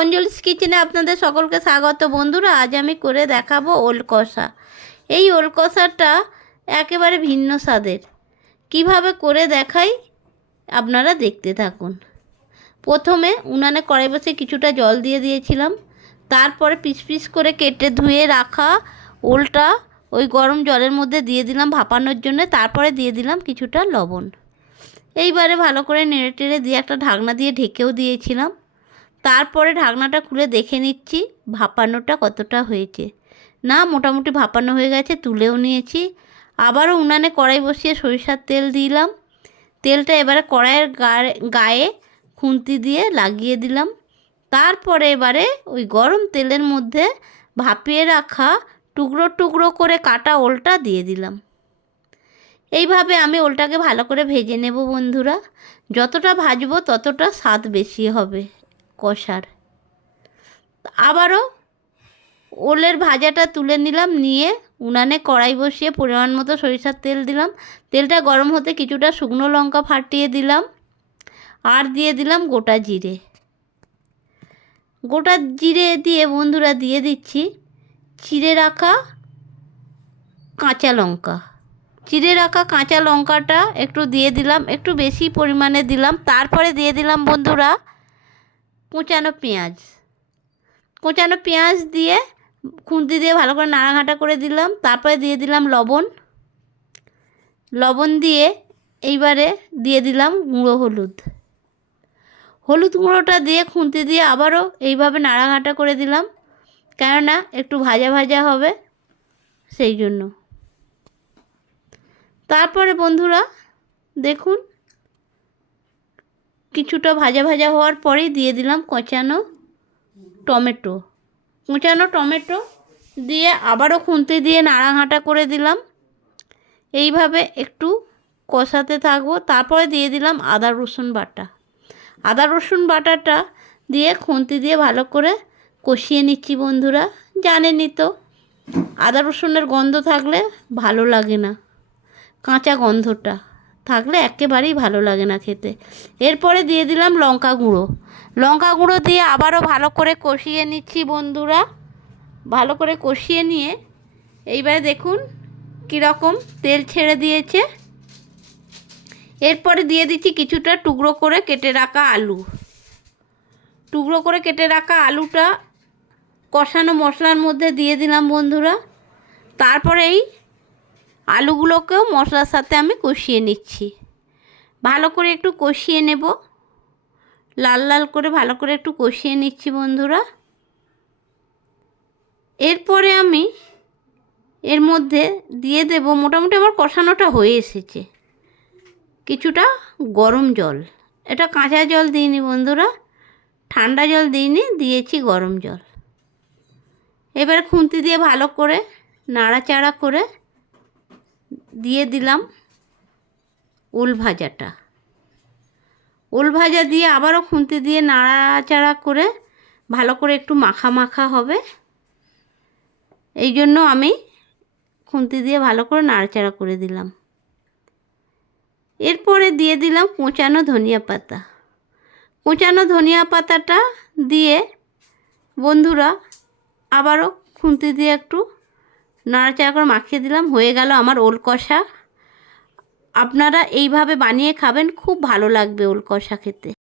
অঞ্জলিস কিচেনে আপনাদের সকলকে স্বাগত। বন্ধুরা, আজ আমি করে দেখাবো ওল কষা। এই ওল কষাটা একেবারে ভিন্ন স্বাদের। কিভাবে করে দেখাই আপনারা দেখতে থাকুন। প্রথমে উনানে কড়াই বসে কিছুটা জল দিয়ে দিয়েছিলাম। তারপরে পিস পিস করে কেটে ধুয়ে রাখা ওলটা ওই গরম জলের মধ্যে দিয়ে দিলাম ভাপানোর জন্য। তারপরে দিয়ে দিলাম কিছুটা লবণ। এইবারে ভালো করে নেড়ে টেড়ে দিয়ে একটা ঢাকনা দিয়ে ঢেকেও দিয়েছিলাম। তারপরে ঢাকনাটা খুলে দেখে নিচ্ছি ভাপানোটা কতটা হয়েছে। না, মোটামুটি ভাপানো হয়ে গেছে, তুলেও নিয়েছি। আবারও উনানে কড়াই বসিয়ে সরিষার তেল দিলাম। তেলটা এবারে কড়াইয়ের গায়ে খুন্তি দিয়ে লাগিয়ে দিলাম। তারপরে এবারে ওই গরম তেলের মধ্যে ভাপিয়ে রাখা টুকরো টুকরো করে কাটা ওলটা দিয়ে দিলাম। এইভাবে আমি ওলটাকে ভালো করে ভেজে নেব বন্ধুরা। যতটা ভাজবো ততটা স্বাদ বেশি হবে কষার। আবারও ওলের ভাজাটা তুলে নিলাম, নিয়ে উনানে কড়াই বসিয়ে পরিমাণ মতো সরিষার তেল দিলাম। তেলটা গরম হতে কিছুটা শুকনো লঙ্কা ফাটিয়ে দিলাম, আর দিয়ে দিলাম গোটা জিরে। গোটা জিরে দিয়ে বন্ধুরা দিয়ে দিচ্ছি চিড়ে রাখা কাঁচা লঙ্কা। চিড়ে রাখা কাঁচা লঙ্কাটা একটু দিয়ে দিলাম, একটু বেশি পরিমাণে দিলাম। তারপরে দিয়ে দিলাম বন্ধুরা কোঁচানো পেঁয়াজ। কোঁচানো পেঁয়াজ দিয়ে খুন্তি দিয়ে ভালো করে নাড়াঘাটা করে দিলাম। তারপরে দিয়ে দিলাম লবণ দিয়ে এইবারে দিয়ে দিলাম গুঁড়ো হলুদ গুঁড়োটা দিয়ে খুন্তি দিয়ে আবারও এইভাবে নাড়াঘাটা করে দিলাম, কেননা একটু ভাজা ভাজা হবে সেই জন্য। তারপরে বন্ধুরা দেখুন কিছুটা ভাজা ভাজা হওয়ার পরেই দিয়ে দিলাম কোঁচানো টমেটো দিয়ে আবারও খুন্তি দিয়ে নাড়াঘাটা করে দিলাম। এইভাবে একটু কষাতে থাকবো। তারপরে দিয়ে দিলাম আদা রসুন বাটাটা দিয়ে খুন্তি দিয়ে ভালো করে কষিয়ে নিচ্ছি বন্ধুরা। জানেনই তো আদা রসুনের গন্ধ থাকলে ভালো লাগে না, কাঁচা গন্ধটা থাকলে একেবারেই ভালো লাগে না খেতে। এরপরে দিয়ে দিলাম লঙ্কা গুঁড়ো দিয়ে আবারও ভালো করে কষিয়ে নিচ্ছি বন্ধুরা। ভালো করে কষিয়ে নিয়ে এইবারে দেখুন কীরকম তেল ছেড়ে দিয়েছে। এরপরে দিয়ে দিচ্ছি কিছুটা টুকরো করে কেটে রাখা আলুটা কষানো মশলার মধ্যে দিয়ে দিলাম বন্ধুরা। তারপরে এই আলুগুলোকেও মশলার সাথে আমি কষিয়ে নিচ্ছি। ভালো করে একটু কষিয়ে নেব, লাল লাল করে ভালো করে একটু কষিয়ে নিচ্ছি বন্ধুরা। এরপরে আমি এর মধ্যে দিয়ে দেব, মোটামুটি আমার কষানোটা হয়ে এসেছে, কিছুটা গরম জল। এটা কাঁচা জল দিইনি বন্ধুরা, ঠান্ডা জল দিইনি, দিয়েছি গরম জল। এবারে খুন্তি দিয়ে ভালো করে নাড়াচাড়া করে দিয়ে দিলাম ওল ভাজা দিয়ে আবারও খুন্তি দিয়ে নাড়াচাড়া করে ভালো করে একটু মাখা হবে। এই জন্য আমি খুন্তি দিয়ে ভালো করে নাড়াচাড়া করে দিলাম। এরপরে দিয়ে দিলাম কোঁচানো ধনিয়া পাতাটা দিয়ে বন্ধুরা আবারও খুন্তি দিয়ে একটু নাড়াচাড়া করে মাখিয়ে দিলাম। হয়ে গেল আমার ওল কষা। আপনারা এইভাবে বানিয়ে খাবেন, খুব ভালো লাগবে ওল কষা খেতে।